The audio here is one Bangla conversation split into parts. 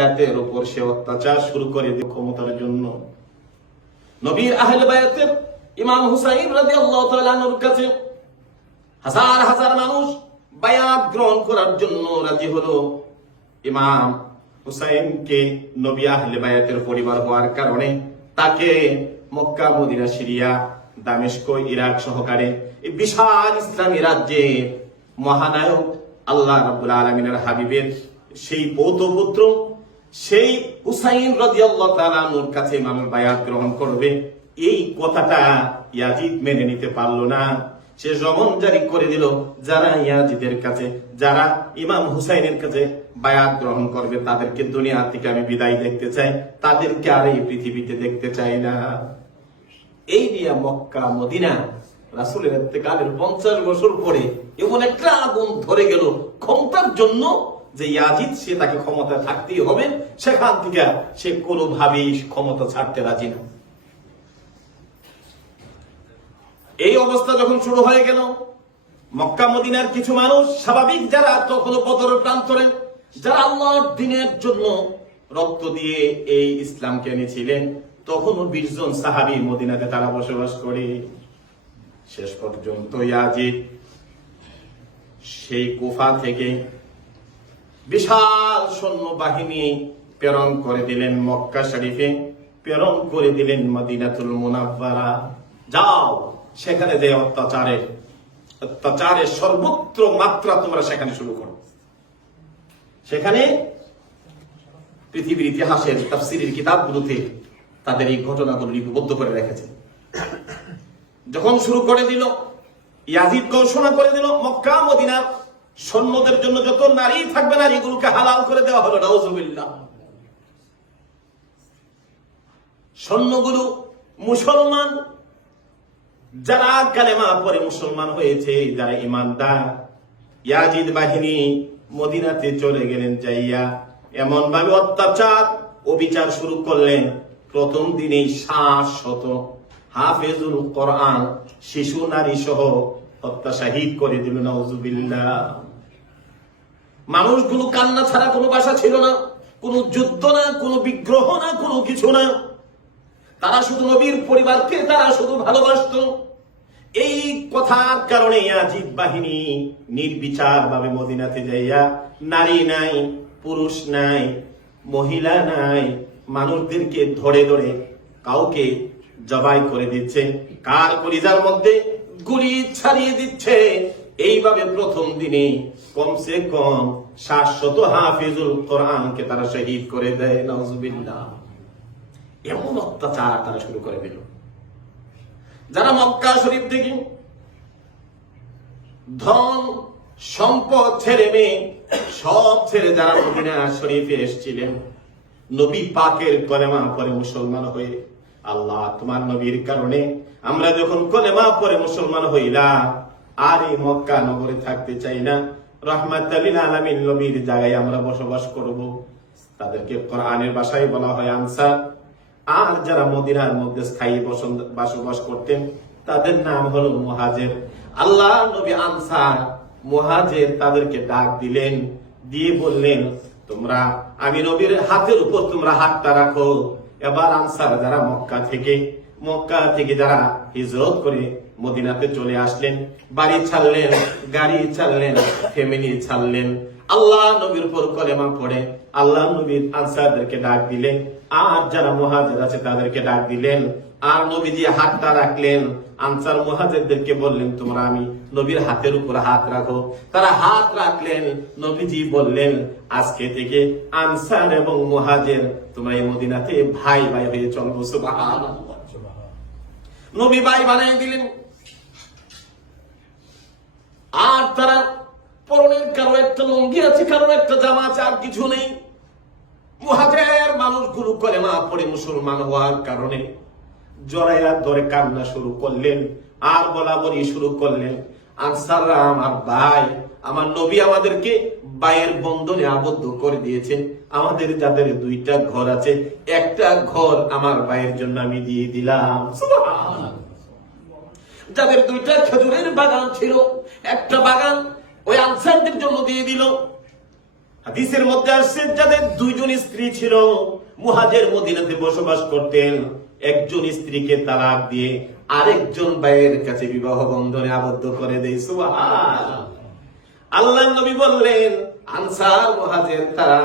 বায়াতের উপর সে অত্যাচার শুরু করে দিয়ে ক্ষমতার জন্য। নবীর আহলে বায়াতের ইমাম হুসাইন তাআলা আনহুর কাছে হাজার হাজার মানুষ বায়াত গ্রহণ করার জন্য রাজি হলো। ইমাম হুসাইনকে নবী আহলে বায়াতের পরিবার হওয়ার কারণে তাকে Mecca, Medina, Syria, Damascus, Iraq সহকারে এই বিশাল ইসলামী রাজ্যে মহানায়ক আল্লাহ রাব্বুল আলামিনের হাবিবের সেই পৌত্রপুত্র সেই হুসাইন রাদিয়াল্লাহু তাআলা আনহুর কাছে ইমামের বায়াত গ্রহণ করবে। এই কথাটা ইয়াজিদ মেনে নিতে পারল না। সে জমন জারি করে দিল, যারা ইয়াজিদের কাছে, যারা ইমাম হুসাইনের কাছে বায়াত গ্রহণ করবে, তাদেরকে দুনিয়া থেকে আমি বিদায় দেখতে চাই। তাদেরকে আর এই পৃথিবীতে দেখতে চাই না। এই দিয়া মক্কা, মদিনা রাসুলের কালের পঞ্চাশ বছর পরে এমন একটা আগুন ধরে গেল। ক্ষমতার জন্য যে ইয়াজিদ, সে তাকে ক্ষমতা থাকতেই হবে। সেখান থেকে সে কোনোভাবেই ক্ষমতা ছাড়তে রাজি না। এই অবস্থা যখন শুরু হয়ে গেল, মক্কা মদিনার কিছু মানুষ, স্বাভাবিক যারা তখনও বদর প্রান্তরে, যারা আল্লাহর দিনের জন্য রক্ত দিয়ে এই ইসলামকে এনেছিলেন, তখনও বিশ সাহাবি মদিনাতে তারা বসবাস করে। শেষ পর্যন্ত ইয়াজিদ সেই কুফা থেকে বিশাল সৈন্য বাহিনী প্রেরণ করে দিলেন মক্কা শরীফে, প্রেরণ করে দিলেন মদিনাতুল মুনাফারা যাও, সেখানে যে অত্যাচারের অত্যাচারের সর্বত্র মাত্রা তোমরা সেখানে শুরু করো। সেখানে পৃথিবীর ইতিহাসের তাফসিরের কিতাবগুলোতে তাদের এই ঘটনাগুলো লিপিবদ্ধ করে রেখেছে। যখন শুরু করে দিল, ইয়াজিদ ঘোষণা করে দিল, মক্কা, মদিনা সৈন্যদের জন্য যত নারী থাকবে নারীগুলোকে হালাল করে দেওয়া হলো, নাউজুবিল্লাহ। সৈন্যগুলো মুসলমান, যারা কালেমা পরে মুসলমান হয়েছে, যারা ইমানদার, ইয়াজিদ বাহিনী মদিনাতে চলে গেলেন যাইয়া এমন ভাবে অত্যাচার অবিচার শুরু করলেন। প্রথম দিনেই সাত শত হাফেজুল কোরআন, শিশু নারী সহ হত্যা শাহিদ করে দিল নজুবিল্লাহ মানুষগুলো কান্না ছাড়া কোনো বাসা ছিল না, কোনো যুদ্ধ না, কোনো বিগ্রহ না, কোনো কিছু না। তারা শুধু নবীর পরিবারকে তারা শুধু ভালোবাসত। এই কথার কারণে আজিব বাহিনী নির্বিচার ভাবে মদিনাতে যাইয়া নারী নাই, পুরুষ নাই, মহিলা নাই, মানুষদেরকে ধরে ধরে কাউকে জবাই করে দিচ্ছে। কার কলিজার মধ্যে? গুলি ছাড়িয়ে দিচ্ছে। এইভাবে প্রথম দিনে কমসে কম সাতশত হাফিজুল কোরআনকে তারা শহীদ করে দেয় নজবিল্লাহ এমন অত্যাচার তারা শুরু করে দিল। যারা মক্কা শরীফ থেকে ধন, সম্পদ ছেড়ে মেয়ে, সব ছেড়ে যারা মদিনা শরীফে এসেছিলেন, নবী পাকের কলেমা পরে মুসলমান হয়ে, আল্লাহ তোমার নবীর কারণে আমরা যখন কলেমা পরে মুসলমান হইলাম, আর এই মক্কা নগরে থাকতে চাই না রহমাত আলমিন নবীর জায়গায় আমরা বসবাস করব। তাদেরকে কোরআনের বাসায় বলা হয় আনসার। আর যারা মদিনার মধ্যে স্থায়ী বসবাস করতেন, তাদের নাম হলো মুহাজের। আল্লাহ নবী আনসার, মুহাজের তাদেরকে ডাক দিলেন, দিয়ে বললেন, তোমরা, আমি নবীর হাতের উপর তোমরা হাতটা রাখো। এবার আনসার যারা মক্কা থেকে মক্কা থেকে যারা হিজরত করে মদিনাতে চলে আসলেন, বাড়ি ছাড়লেন, গাড়ি ছাড়লেন ফ্যামিলি ছাড়লেন, আল্লাহ নবীর উপর কলেমা পড়ে, আল্লাহ নবীর আনসারদেরকে ডাক দিলেন, আর যারা মহাজের আছে তাদেরকে ডাক দিলেন, আর নবীজি হাতটা রাখলেন, আনসার মহাজেরদেরকে বললেন, তোমরা আমি নবীর হাতের উপর হাত রাখো। তারা হাত রাখলেন, নবীজি বললেন, আজকে থেকে আনসার এবং মহাজের তোমরা এই মদিনাতে ভাই ভাই হয়ে চলবো, সুবহানাল্লাহ। নবী ভাই বানিয়ে দিলেন। আর তারা পরনের কারও একটা লঙ্গি আছে কারও একটা জামা আছে, আর কিছু নেই। মুহাজের মানুষগুলো করে মা পড়ে মুসলমান হওয়ার কারণে জরাইয়া ধরে কান্না শুরু করলেন, আর বলা বলি শুরু করলেন। আনসাররা, আমার ভাই, আমার নবী আমাদেরকে বায়ের বন্ধনে আবদ্ধ করে দিয়েছেন আমাদের যাদের দুইটা ঘর আছে, একটা ঘর আমার ভাইয়ের জন্য আমি দিয়ে দিলাম। যাদের দুইটা খেজুরের বাগান ছিল, একটা বাগান ওই আনসারদের জন্য দিয়ে দিল। হাদিসের মধ্যে আসছে, যাদের দুইজন স্ত্রী ছিল, মুহাজের মদিনাতে বসবাস করতেন, একজন স্ত্রীকে তালাক দিয়ে আরেকজন ভাইয়ের কাছে বিবাহ বন্ধনে আবদ্ধ করে দেয়। সুবহানাল্লাহ। আল্লাহ নবী বললেন আনসার মুহাজের তারা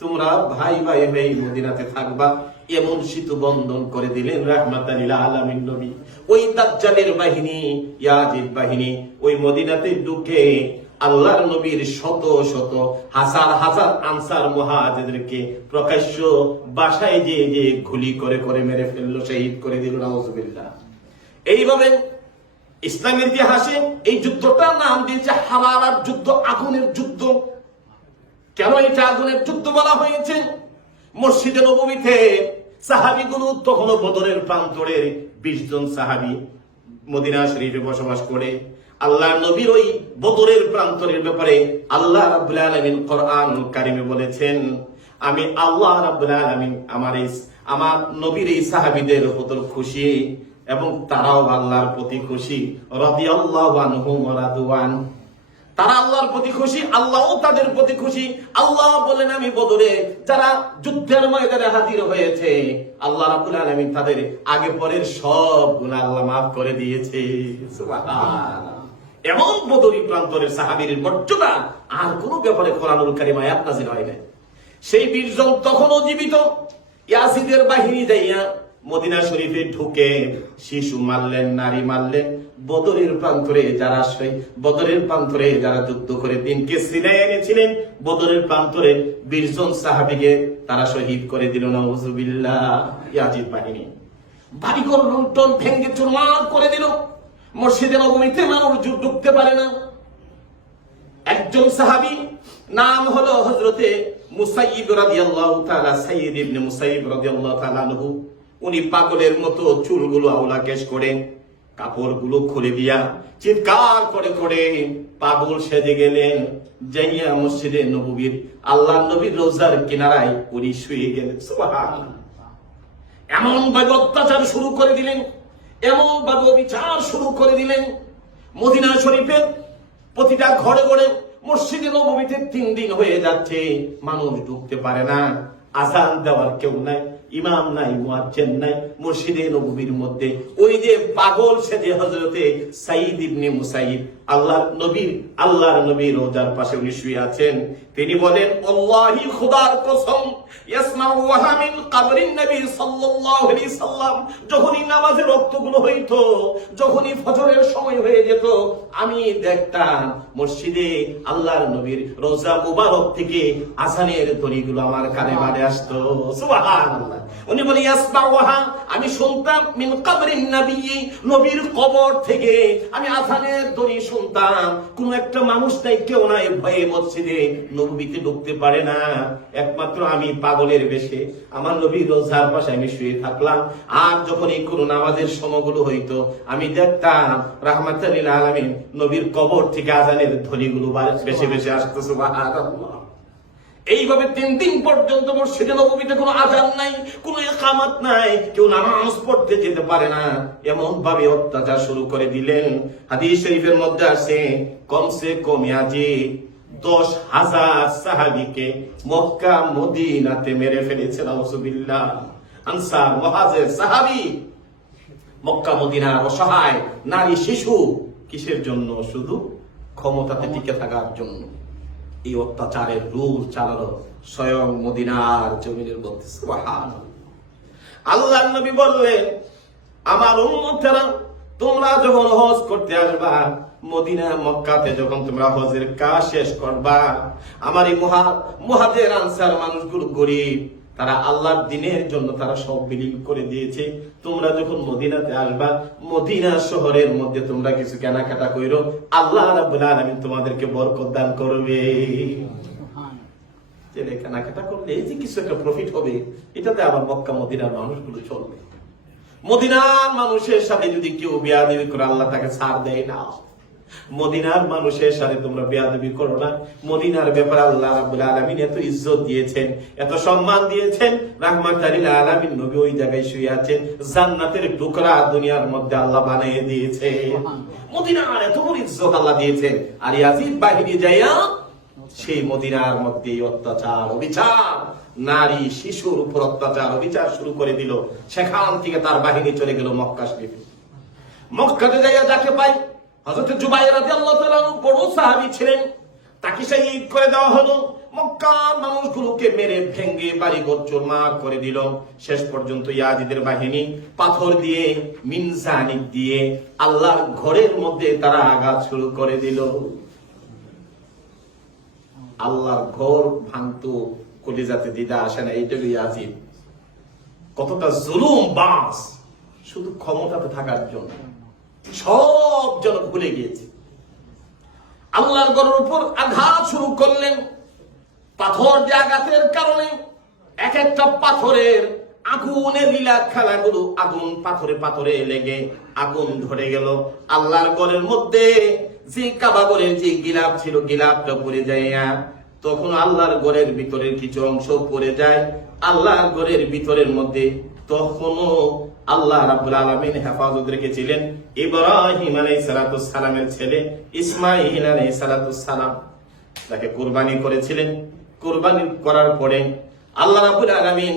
তোমরা ভাই ভাই হয়ে মদিনাতে থাকবা। এমন শীত বন্ধন করে দিলেন নবী। ওই দাজ্জালের বাহিনী, ইয়াজিদ বাহিনী, ওই মদিনাতে ঢুকে আল্লাহর নবীর শত শত হাজার হাজার আনসার মুহাজিরদেরকে প্রকাশ্য বাসায় যে যে গুলি করে করে মেরে ফেলল, শহীদ করে দিল, নাউজুবিল্লাহ। এইভাবে ইসলামের ইতিহাসে এই যুদ্ধটার নাম দিয়েছে হারারার যুদ্ধ, আগুনের যুদ্ধ। কেন এটা আগুনের যুদ্ধ বলা হয়েছে? মসজিদে নবমীতে সাহাবিগুলো তখনও বদরের প্রান্তরে বিশ জন সাহাবি মদিনা শরীফে বসবাস করে। আল্লাহ নবীর ওই বদরের প্রান্তরের ব্যাপারে আল্লাহ রাব্বুল আলামিন কোরআন কারিমে বলেছেন, আমি আল্লাহ রাব্বুল আলামিন আমার এই আমার নবীর এই সাহাবীদের উপর খুশি এবং তারাও আল্লাহর প্রতি খুশি। ওয়া রাদওয়ান। তারা আল্লাহর প্রতি খুশি, আল্লাহও তাদের প্রতি খুশি। আল্লাহ বলেন, আমি বদরে যারা যুদ্ধের ময়দানে হাজির হয়েছে, আল্লাহ রাব্বুল আলামিন তাদের আগে পরের সব গুনাহ আল্লাহ মাফ করে দিয়েছে। এমন বদরি প্রান্তরের সাহাবীর মর্যাদা আর কোন ব্যাপারে কোরআনুল কারীম আয়াত নাযিল হয় নাই। সেই বীরজন তখনও জীবিত। ইয়াসিদের বাহিনী যাইয়া মদিনা শরীফে ঢুকে শিশু মারলেন, নারী মারলেন বদরের প্রান্তরে যারা সেই বদরের প্রান্তরে যারা যুদ্ধ করে দিনকে সিনাই এনেছিলেন, বদরের প্রান্তরে বীরজন সাহাবিকে তারা শহীদ করে দিল। নওজুবিল্লাহ ইয়াজিদ বাহিনী। বাড়িঘর লুণ্ঠন ভেঙ্গে চুরমার করে দিল। মসজিদে নবমীতে মানুষ ঢুকতে পারে না। একজন সাহাবী, নাম হলো হজরতে মুসাইয়িব রাদিয়াল্লাহু তাআলা, সাইয়্যিদ ইবনে মুসাইয়িব রাদিয়াল্লাহু তাআলা উনি পাগলের মতো চুলগুলো আওলা কেশ করে কাপড়গুলো খুলে দিয়া চিৎকার করে করে পাগল সেজে গেলেন। যাইয়া মসজিদে নববীর আল্লাহ নবীর রোজার কিনারায় উনি শুয়ে গেলেন। এমন ভাবে অত্যাচার শুরু করে দিলেন। এমন ভাবে বিচার শুরু করে দিলেন। মদিনা শরীফের প্রতিটা ঘরে ঘরে মসজিদে নবমীতে তিন দিন হয়ে যাচ্ছে। মানুষ ঢুকতে পারে না। আজান দেওয়ার কেউ নাই। ইমাম নাই, মুয়াজ্জেন নাই মসজিদে নববীর মধ্যে। ওই যে পাগল সেজে হযরতে সাইদ ইবনে মুসাইব আল্লাহর নবীর আল্লাহর নবীর রোজার পাশে উনি শুয়ে আছেন। তিনি বলেন, আল্লাহি খোদার কসম নবী সাল্লাল্লাহু আলাইহি সাল্লাম। যখনই রক্তগুলো হইতো, যখনই ফজরের সময় হয়ে যেত, আমি দেখতাম মসজিদে আল্লাহর নবীর রোজা মুবারক থেকে আসানের আমার কানে আসতো। সুবহানাল্লাহ। উনি আমি শুনতাম, মিন নবী, নবীর কবর থেকে আমি আসানের শুনতাম। কোন একটা মানুষ নাই, কেউ নাই ভয়ে মসজিদে। নবীতে ঢুকতে পারে না। একমাত্র আমি পাগলের বেশে। আমার নবীর রোজার পাশে আমি শুয়ে থাকলাম। আর যখন এই কোন নামাজের সময়গুলো হইতো, আমি দেখতাম রাহমাতালিল আলামিন, নবীর কবর থেকে আজানের ধ্বনিগুলো বেশি বেশি আসতো, সুবহানাল্লাহ। এইভাবে তিন দিন পর্যন্ত মসজিদে নবমীতে কোনো আজান নাই, কোনো একামাত নাই, কেউ নামাজ পড়তে যেতে পারে না। এমন ভাবে অত্যাচার শুরু করে দিলেন। হাদিস শরীফের মধ্যে আছে, কমসে কম আজি দশ হাজার সাহাবিকে মক্কা, মদিনাতে মেরে ফেলেছেন, নাউজুবিল্লাহ। আনসার, মহাজের সাহাবি মক্কা মদিনার অসহায় নারী, শিশু, কিসের জন্য? শুধু ক্ষমতাতে টিকে থাকার জন্য। এই অত্যাচারের রূপ চালানো স্বয়ং মদিনার জমিনের মধ্যে। আল্লাহ নবী বললেন, আমার উন্মতেরা তোমরা যখন হজ করতে আসবা, মদিনা, মক্কাতে যখন তোমরা হজের কাজ শেষ করবা, আমার এই মহা, মহাজের আনসার মানুষগুলো গরিব তারা আল্লাহর দিনের জন্য তারা সব বিলীন করে দিয়েছে। তোমরা যখন মদিনাতে আসবা মদিনা শহরের মধ্যে তোমরা কিছু কেনাকাটা কইরো আল্লাহ আলামিন তোমাদেরকে বরকত দান করবে। কেনাকাটা করলে এই যে কিছু একটা প্রফিট হবে এটাতে আবার মক্কা মদিনার মানুষগুলো চলবে। মদিনার মানুষের সাথে যদি কেউ বিয়াদবি করে আল্লাহ তাকে ছাড় দেয় না। মদিনার মানুষের সাথে তোমরা বেয়াদবি করো না। মদিনার ব্যাপারে আল্লাহ রাব্বুল আলামিন এত ইজ্জত দিয়েছেন এত সম্মান দিয়েছেন। রাহমাতালিল আলামিন নবী ওই জায়গায় শুয়ে আছেন জান্নাতের টুকরা দুনিয়ার মধ্যে আল্লাহ বানিয়ে দিয়েছে মদিনার এত বড় ইজ্জত আল্লাহ দিয়েছেন। আর ইয়াজিদ বাহিনী যাইয়া সেই মদিনার মধ্যে অত্যাচার অবিচার নারী শিশুর উপর অত্যাচার অবিচার শুরু করে দিল। সেখান থেকে তার বাহিনী চলে গেল মক্কা শরীফে। মক্কাতে যাইয়া যাকে পাই তাআলা বড় ছিলেন। তাকে শহীদ করে দেওয়া হলো। মানুষগুলোকে মেরে ভেঙ্গে বাড়ি করে দিল। শেষ পর্যন্ত ইয়াজিদের বাহিনী পাথর দিয়ে দিয়ে আল্লাহর ঘরের মধ্যে তারা আঘাত শুরু করে দিল। আল্লাহর ঘর ভাঙতো, কলিজাতে দিদা আসে না এইটা ইয়াজিদ। কতটা জুলুম, বাস। শুধু ক্ষমতাতে থাকার জন্য। সব জন ভুলে গিয়েছে। আল্লাহর গরের উপর আঘাত শুরু করলেন। পাথর যে আঘাতের কারণে এক একটা পাথরের আগুনের লীলা খেলাগুলো আগুন পাথরে পাথরে লেগে আগুন ধরে গেল। আল্লাহর গরের মধ্যে যে কাবা গরের যে গিলাপ ছিল, গিলাপটা পড়ে যায় তখন আল্লাহর গরের ভিতরের কিছু অংশ পড়ে যায়। আল্লাহর গরের ভিতরের মধ্যে তখনও আল্লাহ রাব্বুল আলামিন হেফাজত রেখেছিলেন ইব্রাহিম আলাইহিস সালাতু সালামের ছেলে, ইসমাঈল আলাইহিস সালাতু সালাম তাকে কুরবানি করেছিলেন। কুরবানি করার পরে আল্লাহ রাব্বুল আলামিন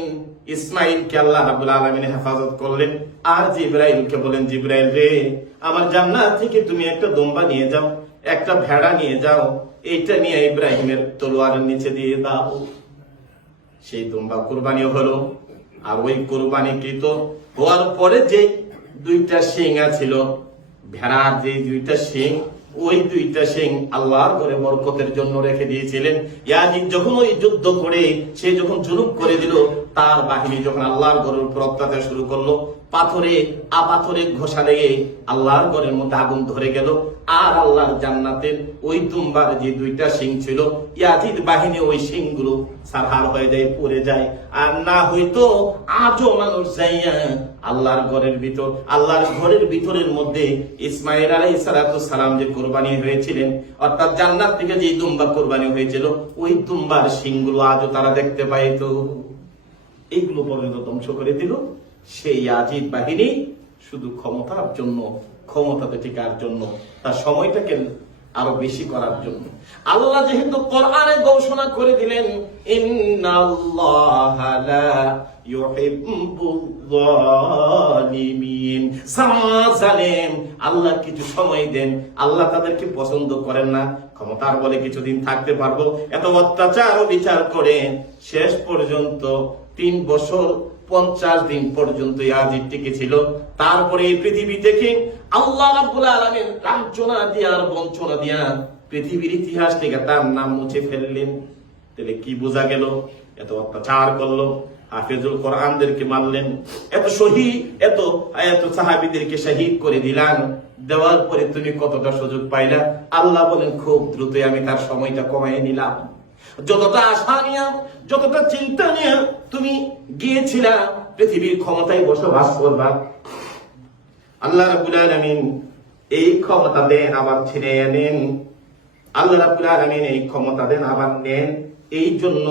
ইসমাইলকে আল্লাহ রাব্বুল আলামিন হেফাজত করলেন। আর জিব্রাইলকে বলেন, জিব্রাইল রে, আমার জান্নাত থেকে তুমি একটা দম্বা নিয়ে যাও, একটা ভেড়া নিয়ে যাও। এইটা নিয়ে ইব্রাহিমের তলোয়ারের নিচে দিয়ে দাও। সেই দুম্বা কোরবানিও হলো। আর ওই কোরবানিকৃত হওয়ার পরে যে দুইটা শিং ছিল ভেড়ার যে দুইটা শিং, ওই দুইটা শিং আল্লাহর করে বরকতের জন্য রেখে দিয়েছিলেন। ইয়াজিদ যখন ওই যুদ্ধ করে, সে যখন জুলুম করে দিল তার বাহিনী যখন আল্লাহর ঘরের উপর অত্যাচার শুরু করল, পাথরে আপাথরে ঘষা লেগে আল্লাহর ঘরের মধ্যে আগুন ধরে গেল। আর আল্লাহর জান্নাতের ওই দুম্বার যে দুইটা সিং ছিল, ইয়াজিদ বাহিনী ওই সিংগুলো সারহার হয়ে যায়, পড়ে যায়। আর না হইতো আজও মানুষ যাইয়া আল্লাহর ঘরের ভিতর, আল্লাহর ঘরের ভিতরের মধ্যে ইসমাইল আলাই সালাম যে কোরবানি হয়েছিলেন, অর্থাৎ জান্নাত থেকে যে দুম্বা কোরবানি হয়েছিল, ওই দুম্বার সিংগুলো আজও তারা দেখতে পাইতো। এইগুলো পর্যন্ত ধ্বংস করে দিল। সেই আজিদ বাহিনী শুধু ক্ষমতার জন্য, ক্ষমতাতে টিকার জন্য, তার সময়টাকে আরও বেশি করার জন্য। আল্লাহ যেহেতু কোরআনে ঘোষণা করে দিলেন আল্লাহ কিছু সময় দেন, আল্লাহ তাদেরকে পছন্দ করেন না। ক্ষমতার বলে কিছুদিন থাকতে পারব। এত অত্যাচার বিচার করে শেষ পর্যন্ত তিন বছর পঞ্চাশ দিন পর্যন্ত ইয়াজিদ টিকেছিল। তারপরে এই পৃথিবী থেকে আল্লাহ রাব্বুল আলামিন লাঞ্ছনা দিয়া আর বঞ্চনা দিয়া পৃথিবীর ইতিহাস থেকে তার নাম মুছে ফেললেন। তাহলে কি বোঝা গেল? এত অত্যাচার করল, হাফেজুল কোরআনদেরকে মারলেন, এত শহীদ এত এত সাহাবিদেরকে শহীদ করে দিলাম দেওয়ার পরে তুমি কতটা সুযোগ পাইলা? আল্লাহ বলেন, খুব দ্রুত আমি তার সময়টা কমাই নিলাম। যতটা আশা নিয়ে যতটা চিন্তা নিয়ে তুমি গিয়েছিলা, পৃথিবীর ক্ষমতায় বসবাস করবা। আল্লাহ রাব্বুল আলামিন এই ক্ষমতা দেন, আবার ছিনে নেন আল্লাহ রাব্বুল আলামিন এই ক্ষমতা দেন, আবার নেন। এই জন্য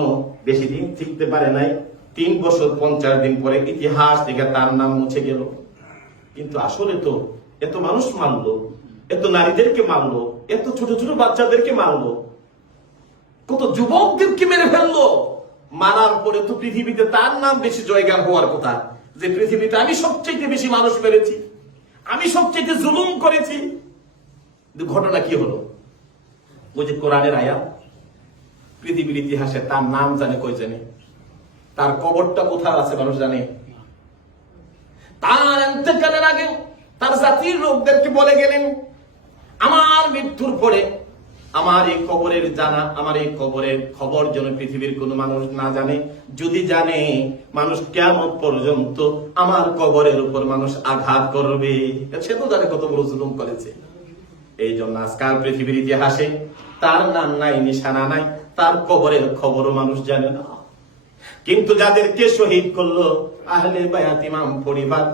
বেশি দিন টিকতে পারে নাই। তিন বছর, পঞ্চাশ দিন পরে ইতিহাস থেকে তার নাম মুছে গেল। কিন্তু আসলে তো এত মানুষ মানলো, এত নারীদেরকে মানলো, এত ছোট ছোট বাচ্চাদেরকে মারলো কত যুবকদেরকে মেরে ফেলল। মারার পরে তো পৃথিবীতে তার নাম বেশি জয়গান হওয়ার কথা, যে পৃথিবীতে আমি সবচেয়ে বেশি মানুষ মেরেছি, আমি সবচেয়ে জুলুম করেছি। ঘটনা কি হলো? ওই যে কোরআনের আয়া পৃথিবীর ইতিহাসে তার নাম জানে কই জানে? তার কবরটা কোথায় আছে মানুষ জানে? তার এতেকালের আগে তার জাতির লোকদেরকে বলে গেলেন, আমার মৃত্যুর পরে আমার এই কবরের জানা, আমার এই কবরের খবর যেন পৃথিবীর কোনো মানুষ না জানে। যদি জানে, মানুষ কেমন পর্যন্ত আমার কবরের উপর মানুষ আঘাত করবে। সে তো জানে কত বড় জুলুম করেছে। এই জন্য আজকাল পৃথিবীর ইতিহাসে তার নাম নাই, নিশানা নাই, তার কবরের খবরও মানুষ জানে না। কিন্তু যাদেরকে শহীদ করল আহলে বায়াত ইমাম পরিবার,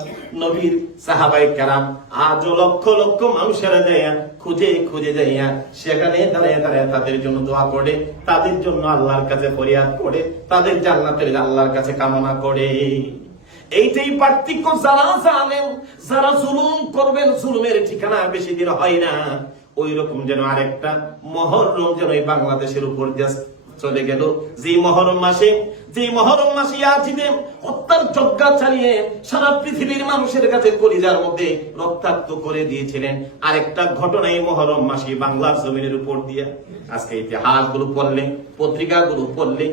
নবীর সাহাবাই কারাম, আজও লক্ষ লক্ষ মানুষেরা যাইয়া খুঁজে খুঁজে যাইয়া সেখানে দাঁড়িয়ে দাঁড়িয়ে তাদের জন্য দোয়া করে, তাদের জন্য আল্লাহর কাছে ফরিয়াদ করে, তাদের জান্নাতের আল্লাহর কাছে কামনা করে। এইটাই পার্থক্য যারা জানেন, যারা জুলুম করবেন, জুলুমের ঠিকানা বেশি দিন হয় না। ওই রকম যেন আরেকটা মহরম যেন এই বাংলাদেশের উপর দিয়ে চলে গেল। যে মহরম মাসে যে মহরম মাসে ইয়াজিদে হত্যার যজ্ঞা চালিয়ে সারা পৃথিবীর মানুষের কাছে কলিজার মধ্যে রক্তাক্ত করে দিয়েছিলেন। আরেকটা ঘটনা এই মহরম মাসে বাংলার জমিনের উপর দিয়ে। আজকে ইতিহাসগুলো পড়লে পত্রিকা গুলো পড়লে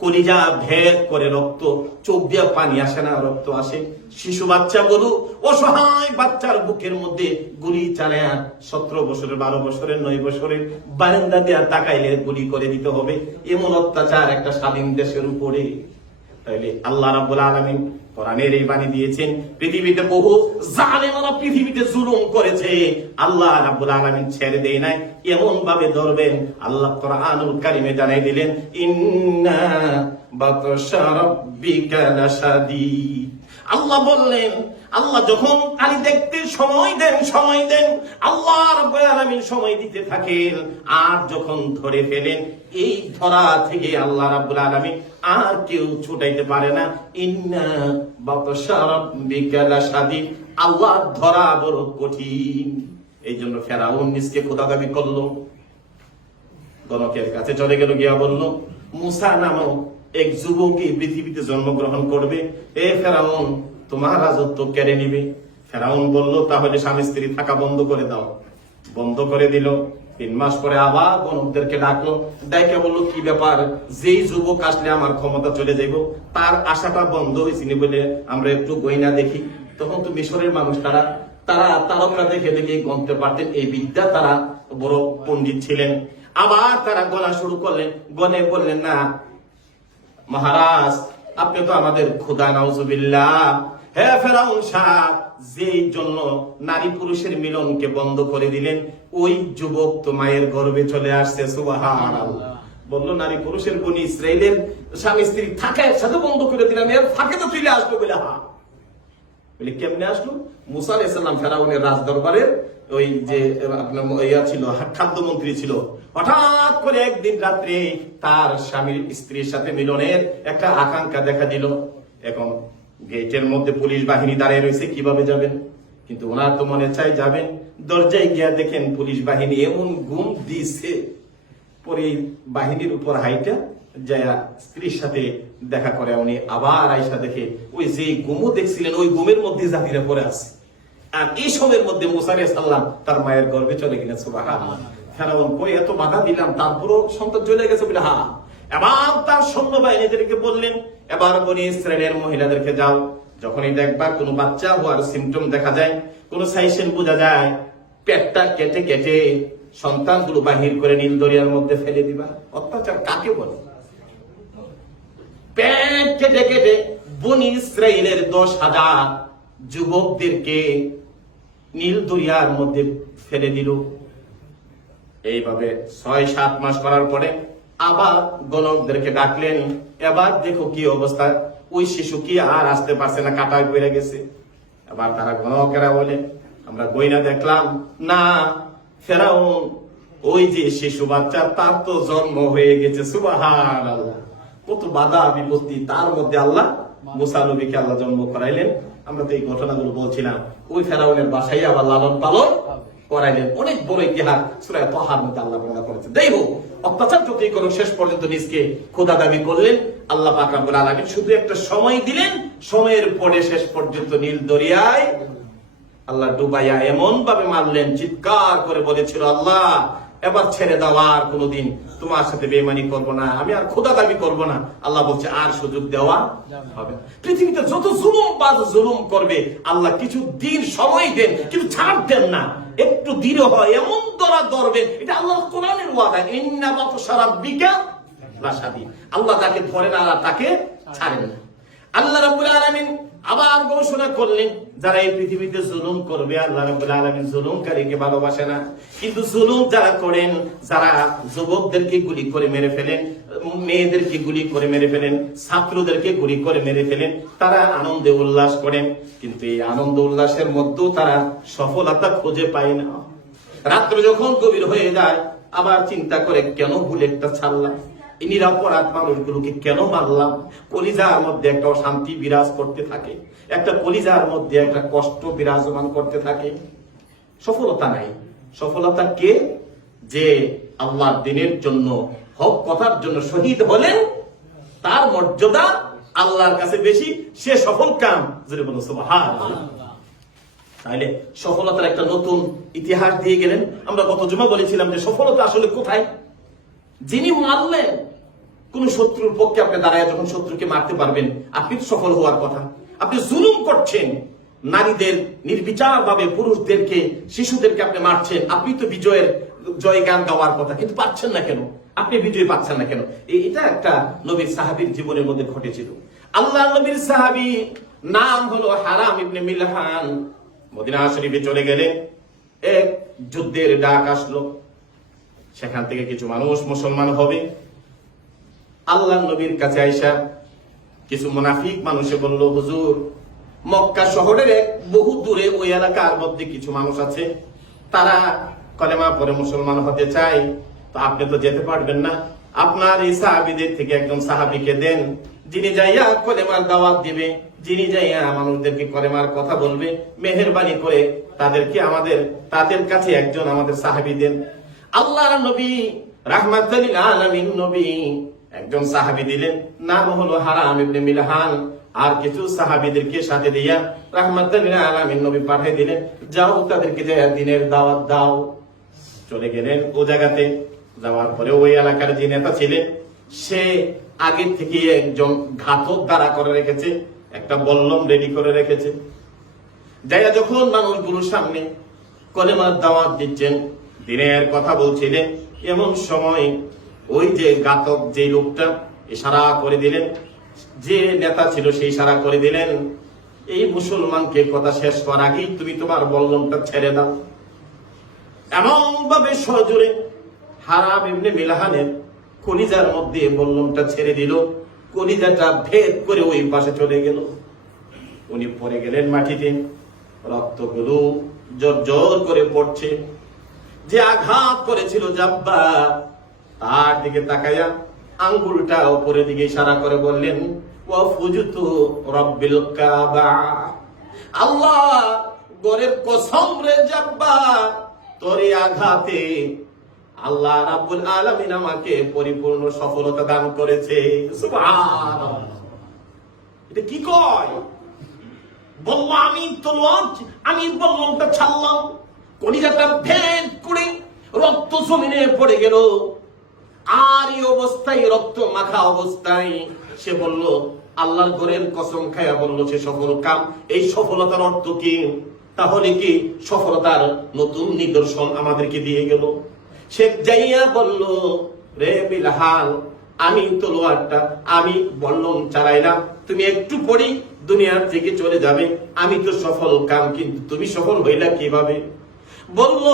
কলিজা ভেদ করে রক্ত, চোখ দিয়ে পানি আসে না, রক্ত আসে। শিশু বাচ্চা গরু, অসহায় বাচ্চার বুকের মধ্যে গুলি চালায় সতেরো বছরের, বারো বছরের, নয় বছরের বারান্দা দেওয়া তাকাইলে গুলি করে দিতে হবে। এমন অত্যাচার একটা স্বাধীন দেশের উপরে। তাইলে আল্লাহ রাবুল আলামিন কোরআনের এই বাণী দিয়েছেন, পৃথিবীতে বহু পৃথিবীতে জুলুম করেছে। আল্লাহ রাব্বুল আলামিন ছেড়ে নাই এমন ভাবে ধরবেন। আল্লাহ কোরআনুল কারিমে জানাই দিলেন, ইন্না বাতশা রাব্বিকা আল্লাহ বললেন, আল্লাহ যখন আলী দেখতে সময় দেন সময় দেন, আল্লাহ আলামিন সময় দিতে থাকেন। আর যখন ধরে ফেলেন, এই ধরা থেকে আল্লাহ রাব্বুল আলামিন আর কেউ ছুটাইতে পারে না। আল্লাহ ধরা বড় কঠিন। এই জন্য ফেরাউন নিজকে খোদা দাবি করল। গণকের কাছে চলে গেল গিয়া বলল, মুসা নামক এক যুবকই পৃথিবীতে জন্মগ্রহণ করবে। এ ফেরাউন, তোমার রাজত্ব কেড়ে নিবে? ফেরাউন বলল, তাহলে স্বামী স্ত্রী থাকা বন্ধ করে দাও। বন্ধ করে দিল। তিন মাস পরে আবার গণকদেরকে ডাকলো। ডাইকে বলল, কি ব্যাপার? যেই যুবক আসলে আমার ক্ষমতা চলে যাইব, তার আশাটা বন্ধ হয়েছিল বলে আমরা একটু গয়না দেখি। তখন তো মিশরের মানুষ তারা তারা তারকা দেখে দেখে গণতে পারতেন। এই বিদ্যা তারা বড় পণ্ডিত ছিলেন। আবার তারা গলা শুরু করলেন। গনে বললেন, না, মহারাজ, আপনি তো আমাদের খুদা, নাউজুবিল্লাহ। হে ফেরাউন শাহ যেই জন্য নারী পুরুষের মিলনকে বন্ধ করে দিলেন ওই যুবক তো মায়ের গর্ভে চলে আসছে বলল, নারী পুরুষের বনি ইসরায়েলের স্বামী স্ত্রী থাকা একসাথে বন্ধ করে দিলাম, এর ফাঁকে তো তুলে আসলো বলে, হা। বলে, কেমনে আসলো? মুসা আলাইসাল্লাম ফেরাউনের রাজ দরবারের ওই যে আপনার ইয়া ছিল, খাদ্যমন্ত্রী ছিল। হঠাৎ করে একদিন রাত্রে তার স্বামীর স্ত্রীর সাথে মিলনের একটা আকাঙ্ক্ষা দেখা দিল। এখন গেটের মধ্যে পুলিশ বাহিনী দাঁড়িয়ে রয়েছে, কীভাবে যাবেন? কিন্তু ওনার তো মনে চাই যাবেন। দরজায় গিয়া দেখেন পুলিশ বাহিনী এমন ঘুম দিছে, পরে বাহিনীর উপর হাইটা যায় স্ত্রীর সাথে দেখা করে, উনি আবার আয়সা দেখে, ওই যে গুমও দেখছিলেন, ওই গুমের মধ্যে জাতিরা পরে আছে। আর এই সময়ের মধ্যে মুসারি সাল্লাম তার মায়ের গর্ভে চলে গেলেন সুবাহ ফেরাউন কই, এত বাধা দিলাম, তারপরও সন্তান চলে গেছে? বলে হা এবার তার সৈন্যবাহিনীদেরকে বললেন, এবার বনি ইসরায়েলের মহিলাদেরকে যাও। যখনই দেখবা কোনো বাচ্চা হওয়ার সিমটম দেখা যায়, কোনো সাইসেন বোঝা যায়, পেটটা কেটে কেটে সন্তানগুলো বাহির করে নীল দরিয়ার মধ্যে ফেলে দিবা। অত্যাচার কাকে বলে? পেট কেটে কেটে বনি ইসরায়েলের দশ হাজার যুবকদেরকে নীল দরিয়ার মধ্যে ফেলে দিল। এইভাবে ছয়, সাত মাস করার পরে আবার গণকদেরকে ডাকলেন, এবার দেখো কি অবস্থা। ওই শিশু কি আর আসতে পারছে না, কাটায় পড়ে গেছে। আবার তারা গণকেরা বলে, আমরা গইনা দেখলাম, না, ফেরাউন, ওই যে শিশু বাচ্চা, তার তো জন্ম হয়ে গেছে সুবাহান আল্লাহ কত বাধা, বিপত্তি, তার মধ্যে আল্লাহ মুসা নবীকে আল্লাহ জন্ম করাইলেন। আমরা তো এই ঘটনাগুলো বলছিলাম। ওই ফেরাউনের বাসায় আবার লালন পালন করাইলেন অনেক বড় ইতিহাস সুরায় তহার মধ্যে আল্লাহ বর্ণনা করেছেন। যাই হোক, অত্যাচার যতই করুক শেষ পর্যন্ত নিজকে খোদা দাবি করলেন, আল্লাহ পাক রাব্বুল আলামিন শুধু একটা সময় দিলেন, সময়ের পরে শেষ পর্যন্ত নীল দরিয়ায় আল্লাহ ডুবাইয়া এমন ভাবে মারলেন, চিৎকার করে বলেছিল, আল্লাহ, এবার ছেড়ে দাও, আর কোনোদিন তোমার সাথে বেমানি করব না, আমি আর খোদা দাবি করব না। আল্লাহ বলছে, আর সুযোগ দেওয়া হবে পৃথিবীতে যত জুলুম বাদ জুলুম করবে, আল্লাহ কিছু দিন সময় দেন, কিন্তু ছাড় দেন না। একটু দৃঢ় হয়, এমন দরা ধরবে এটা আল্লাহ কোরআনের ওয়াদা, ইন্না বাতশা বিকা লাশাদি আল্লাহ তাকে ধরে না আর তাকে ছাড়েন। না আল্লাহ রাব্বুল আলামিন আবার ঘোষণা করলেন, যারা এই পৃথিবীতে জুলুম করবে, আল্লাহ রাব্বুল আলামিন জুলুমকারীকে ভালোবাসে না। কিন্তু জুলুম যারা করেন, যারা যুবকদেরকে গুলি করে মেরে ফেলেন মেয়েদেরকে গুলি করে মেরে ফেলেন, ছাত্রদেরকে গুলি করে মেরে ফেলেন, তারা আনন্দে উল্লাস করেন। কিন্তু এই আনন্দ উল্লাসের মধ্যেও তারা সফলতা খুঁজে পায় না। রাত্র যখন গভীর হয়ে যায়, আবার চিন্তা করে, কেন বুলেটটা ছাড়লাম? নিরাপরাধ মানুষগুলোকে কেন মারলাম? কলিজার মধ্যে একটা অশান্তি বিরাজ করতে থাকে। একটা কলিজার মধ্যে একটা কষ্ট বিরাজমান করতে থাকে। সফলতা নাই। সফলতা কে? যে আল্লাহর দিনের জন্য হক কথার জন্য শহীদ হলেন, তার মর্যাদা আল্লাহর কাছে বেশি, সে সফল কাম। যদি বলো তাহলে সফলতার একটা নতুন ইতিহাস দিয়ে গেলেন। আমরা গত জমা বলেছিলাম যে সফলতা আসলে কোথায়? যিনি মারলেন, কোন শত্রুর পক্ষে আপনি দাঁড়ায় যখন শত্রুকে মারতে পারবেন, আপনি সফল হওয়ার কথা। আপনি জুলুম করছেন, নারীদের নির্বিচার ভাবে পুরুষদেরকে, শিশুদেরকে আপনি মারছেন। আপনি তো বিজয়ের জয় গান গাওয়ার কথা, কিন্তু পাচ্ছেন না কেন? আপনি বিজয় পাচ্ছেন না কেন? এটা একটা নবীর সাহাবীর জীবনের মধ্যে ঘটেছিল। আল্লাহ নবীর সাহাবী নাম হলো হারাম ইবনে মিলহান। মদিনা শরীফে চলে গেলে এক যুদ্ধের ডাক আসলো। সেখান থেকে কিছু মানুষ মুসলমান হবে। আল্লাহ নবীর কাছে আইসা কিছু মুনাফিক মানুষে বলল, হুজুর, মক্কা শহরের এক বহু দূরে ওই এলাকার মধ্যে কিছু মানুষ আছে। তারা কলেমা পরে মুসলমান হতে চায়। তো আপনি তো যেতে পারবেন না। আপনার এই সাহাবিদের থেকে একজন সাহাবিকে দেন, যিনি যাইয়া কলেমার দাওয়াত দিবে, যিনি যাইয়া মানুষদেরকে কলেমার কথা বলবে, মেহেরবানি করে তাদেরকে আমাদের, তাদের কাছে একজন আমাদের সাহাবি দেন। আল্লাহ নবী, রাহমাতুল আলামিন নবী, একজন সাহাবি দিলেন। নাম হলো হারাম ইবনে মিলহান। আর কিছু সাহাবিদেরকে সাথে দিয়া রাহমাতুল আলামিন নবী পাঠিয়ে দিলেন। যাও তাদেরকে দিনের দাওয়াত দাও। চলে গেলেন ও জায়গাতে। যাওয়ার পরে ওই এলাকার যে নেতা ছিলেন, সে আগের থেকে একজন ঘাতক দ্বারা করে রেখেছে, একটা বল্লম রেডি করে রেখেছে। যাইয়া যখন মানুষগুলোর সামনে কলেমার দাওয়াত দিচ্ছেন, দিনের কথা বলছিলেন, এমন সময় ওই যে ঘাতক যে লোকটা ইশারা করে দিলেন, যে নেতা ছিল সেই ইশারা করে দিলেন, এই মুসলমানকে কথা শেষ করার আগেই তুমি তোমার বল্লমটা ছেড়ে দাও। এমন ভাবে সজোরে হারাম এমনি মিলাহানের কলিজার মধ্যে বল্লমটা ছেড়ে দিল। কলিজাটা ভেদ করে ওই পাশে চলে গেল। উনি পড়ে গেলেন মাটিতে। রক্তগুলো জোর জোর করে পড়ছে। যে আঘাত করেছিল জাব্বা, তার দিকে তাকাইয়া আঙ্গুলটা উপরের দিকে ইশারা করে বললেন ওয়া ফুজুতু রব্বিল কাবা। আল্লাহ গরের কসম রে জাব্বা, তোর আঘাতে আল্লাহ রাব্বুল আলামিন আমাকে পরিপূর্ণ সফলতা দান করেছে। এটা কি কয়? বলল, আমি তলোয়ার আমি বল্লমটা ছাড়লাম। কলিজাটা ভেদ করে রক্ত জমিনে পড়ে গেল। আর এই অবস্থায়, রক্ত মাখা অবস্থায় সে বলল, আল্লাহর ঘরের কসম খায়া বলল, সে সফল কাম। এই সফলতার অর্থ কি? তাহলে কি সফলতার নতুন নিদর্শন আমাদেরকে দিয়ে গেল? সে যাইয়া বলল, রে বিলাহাল, আমি তলোয়ারটা, আমি বল্লম না তুমি একটু পরেই দুনিয়ার থেকে চলে যাবে। আমি তো সফল কাম, কিন্তু তুমি সফল হইলা কীভাবে? বলল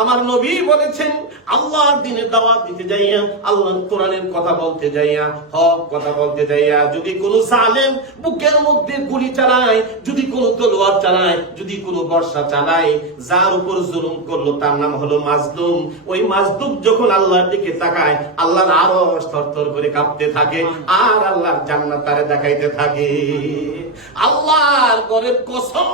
আমার নবী বলেছেন, আল্লাহর দিনে দাওয়াত দিতে যাইয়া, আল্লাহর কোরআনের কথা বলতে যাইয়া, হক কথা বলতে যাইয়া, যদি কোনো সালেম বুকের মধ্যে গুলি চালায়, যদি কোনো তলোয়ার চালায়, যদি কোনো বর্ষা চালায়, যার উপর জুলুম করল, তার নাম হলো মাজলুম। ওই মাজলুম যখন আল্লাহর দিকে তাকায়, আল্লাহর আরও স্তর করে কাঁপতে থাকে, আর আল্লাহর জান্নাত তারে দেখাইতে থাকে। আল্লাহর ঘরের কসম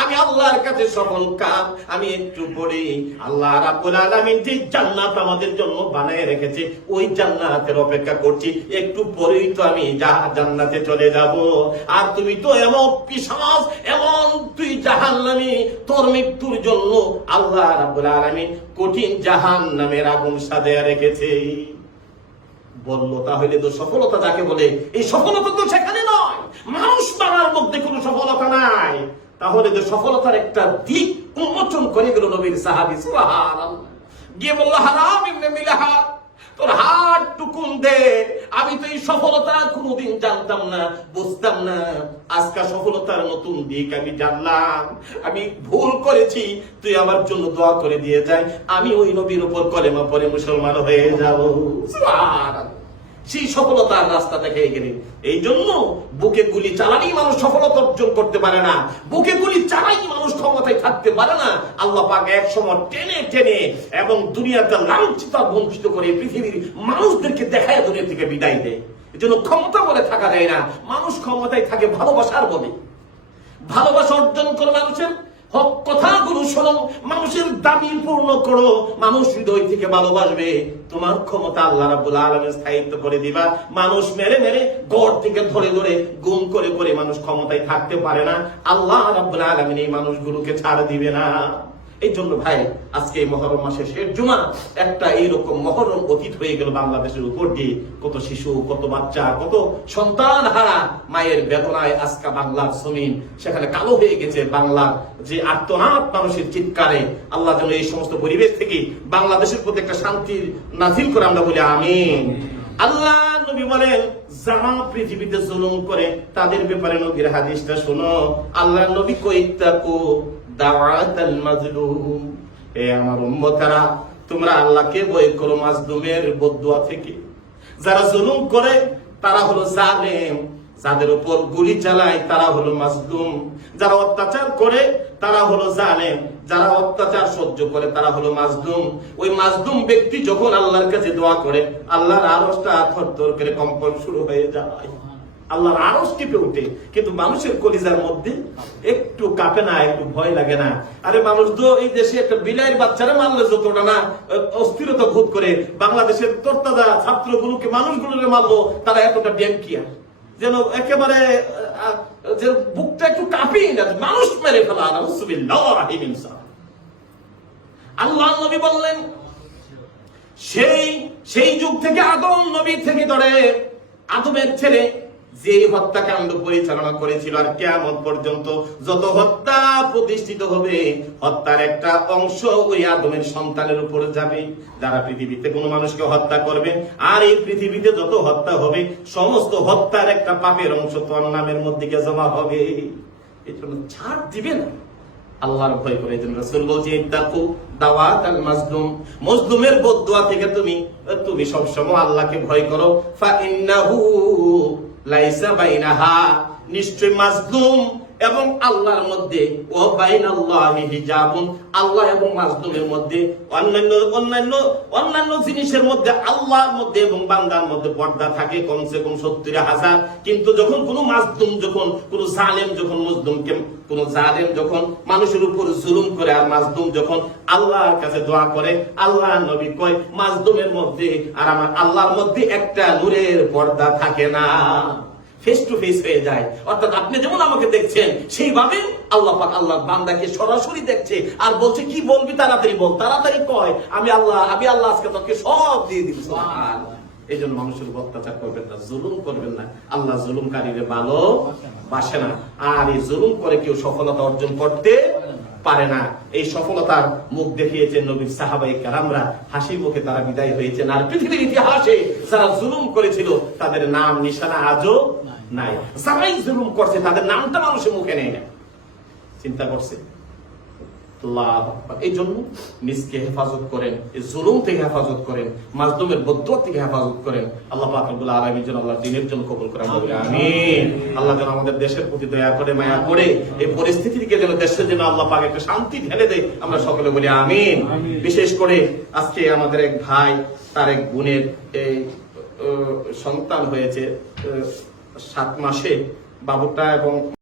আমি আল্লাহর কাছে সফল কাম আমি একটু পড়ি। আল্লাহ রাব্বুল আলামিন যে জান্নাত আমাদের জন্য বানায় রেখেছে, ওই জান্নাতের অপেক্ষা করছি। একটু পরেই তো আমি যা জান্নাতে চলে যাব। আর তুমি তো এমন পিশাচ, এমন তুই জাহান্নামী, তোর মৃত্যুর জন্য আল্লাহ রাব্বুল আলামিন কঠিন জাহান্নামের আগুন সাজায় রেখেছে। বলল, তাহলে তো সফলতা যাকে বলে, এই সফলতা তো সেখানে নয়। মানুষ মারার মধ্যে কোনো সফলতা নাই। তাহলে তো সফলতার একটা দিক উন্মোচন করে গেল নবীর সাহাবি গিয়ে হারাম ইবনে তোর হাত টুকুন দে। আমি তো এই সফলতা কোনোদিন জানতাম না, বুঝতাম না। আজকে সফলতার নতুন দিক আমি জানলাম। আমি ভুল করেছি, তুই আমার জন্য দোয়া করে দিয়ে যাই। আমি ওই নবীর উপর কলেমা পরে মুসলমান হয়ে যাব। সেই সফলতার রাস্তা দেখে গেলেন এই জন্য বুকে গুলি চালানি মানুষ সফলতা অর্জন করতে পারে না। বুকে গুলি চালাই মানুষ ক্ষমতায় থাকতে পারে না। আল্লাহ পাক এক সময় টেনে টেনে এবং দুনিয়াতে লাঞ্ছিত বঞ্চিত করে পৃথিবীর মানুষদেরকে দেখায় দুনিয়া থেকে বিদায় দেয়। এই জন্য ক্ষমতা বলে থাকা যায় না। মানুষ ক্ষমতায় থাকে ভালোবাসার বলে। ভালোবাসা অর্জন করে মানুষের হক কথাগুলো শোনো, মানুষের দাবি পূর্ণ করো। মানুষ হৃদয় থেকে ভালোবাসবে। তোমার ক্ষমতা আল্লাহ রাবুল আলমের স্থায়িত্ব করে দিবা। মানুষ মেরে মেরে গড় থেকে ধরে ধরে গুম করে করে মানুষ ক্ষমতায় থাকতে পারে না। আল্লাহ রাবুল আলমিন এই মানুষগুলোকে ছাড় দিবে না। এই জন্য ভাই, আজকে এই মহরম মাসের শেষ জুমা একটা এইরকম মহরম অতীত হয়ে গেল বাংলাদেশের উপর দিয়ে। কত শিশু, কত বাচ্চা, কত সন্তান হারা মায়ের বেদনায় আজকা বাংলার জমিন। সেখানে কালো হয়ে গেছে বাংলার যে আত্মনাথ মানুষের চিৎকারে। আল্লাহ যেন এই সমস্ত পরিবেশ থেকে বাংলাদেশের প্রতি একটা শান্তির নাজিল করে আমরা বলি আমিন। আল্লাহ নবী বলেন যারা পৃথিবীতে জুলুম করে তাদের ব্যাপারে নবীর হাদিসটা শোনো। আল্লাহ নবী কইতাকু তারা হলো যারা অত্যাচার করে, তারা হলো যারা অত্যাচার সহ্য করে, তারা হলো মাজলুম। ওই মাজলুম ব্যক্তি যখন আল্লাহর কাছে দোয়া করে, আল্লাহর আরসটা থরথর করে কম্পন শুরু হয়ে যায়। আল্লাহর আরস টিপে উঠে কিন্তু মানুষের কলিজার মধ্যে একটু কাঁপে না, একটু ভয় লাগে না। আরে মানুষ তো এই দেশে একটা বিলাইয়ের বাচ্চারা মারলে যতটা না অস্থিরতা ভোগ করে। বাংলাদেশের তরতাজা ছাত্রগুলোকে, মানুষগুলোকে মারলো, তারা এতটা ড্যাঙ্কিয়া যেন একেবারে যে বুকটা একটু কাঁপিয়ে না, মানুষ মেরে ফেলা। আল্লাহ নবী বললেন, সেই সেই যুগ থেকে আদম নবী থেকে ধরে আদমের ছেলে যে হত্যাকাণ্ড পরিচালনা করেছিল আর কেমন পর্যন্ত যত হত্যা প্রতিষ্ঠিত হবে, হত্যার একটা অংশ ওই আদমের সন্তানের উপর যাবে। যারা পৃথিবীতে কোনো মানুষকে হত্যা করবে, আর এই পৃথিবীতে যত হত্যা হবে, সমস্ত হত্যার একটা পাপের অংশ তোর নামের মধ্যে গিয়ে জমা হবে। এই জন্য ছাড় দিবে না। আল্লাহর ভয় করে এই রাসূল বলছে, ইত্তাকু দাওয়াত আল থেকে তুমি তুমি সব সময় আল্লাহকে ভয় করো। ফা ইন্নাহু লাইসা বাইনাহা নিশ্চয় মাজলুম। এবং আল্লাহর মধ্যে ও বাইনাল্লাহি হিজাবুন, আল্লাহ এবং মাজলুমের মধ্যে, অন্যান্য অন্যান্য অন্যান্য জিনিসের মধ্যে আল্লাহর মধ্যে এবং বান্দার মধ্যে পর্দা থাকে, কমসে কম সত্তর হাজার। কিন্তু যখন কোনো মাজলুম যখন, কোনো জালেম যখন, মজলুমকে, কোন জালেম যখন মানুষের উপর জুলুম করে আর মাজলুম যখন আল্লাহর কাছে দোয়া করে, আল্লাহ নবী কয় মাজলুমের মধ্যে, আর আমার আল্লাহর মধ্যে একটা নূরের পর্দা থাকে না। ফেস টু ফেস হয়ে যায়। অর্থাৎ আপনি যেমন আমাকে দেখছেন, সেইভাবে আল্লাহ পাক আল্লাহ বান্দাকে সরাসরি দেখছে আর বলছে, কি বলবি তাড়াতাড়ি বল, তাড়াতাড়ি কয়। আমি আল্লাহ আমি আল্লাহ আজকে তোকে সব দিয়ে দিব এই জন্য মানুষের অত্যাচার করবেন না, জুলুম করবেন না। আল্লাহ জুলুমকারীরে ভালো বাসে না। আর এই জুলুম করে কেউ সফলতা অর্জন করতে পারে না। এই সফলতার মুখ দেখিয়েছেন নবীর সাহাবাই কারামরা। হাসি মুখে তারা বিদায় হয়েছেন। আর পৃথিবীর ইতিহাসে যারা জুলুম করেছিল তাদের নাম নিশানা আজও নাই। যারাই জুলুম করছে তাদের নামটা মানুষের মুখে নেয় না চিন্তা করছে। এই জন্য নিজকে হেফাজত করেন এই জুলুম থেকে হেফাজত করেন মাজলুমের বদুয়া থেকে হেফাজত করেন। আল্লাহ পাক রব্বুল আলামিন যেন আল্লাহ দিনের জন্য কবুল করেন। আল্লাহ যেন আমাদের দেশের প্রতি দয়া করে মায়া করে এই পরিস্থিতি থেকে যেন দেশের জন্য আল্লাহ পাক একটা শান্তি ঢেলে দেয় আমরা সকলে বলি আমিন। বিশেষ করে আজকে আমাদের এক ভাই তার এক বোনের এই সন্তান হয়েছে সাত মাসে। বাবুটা এবং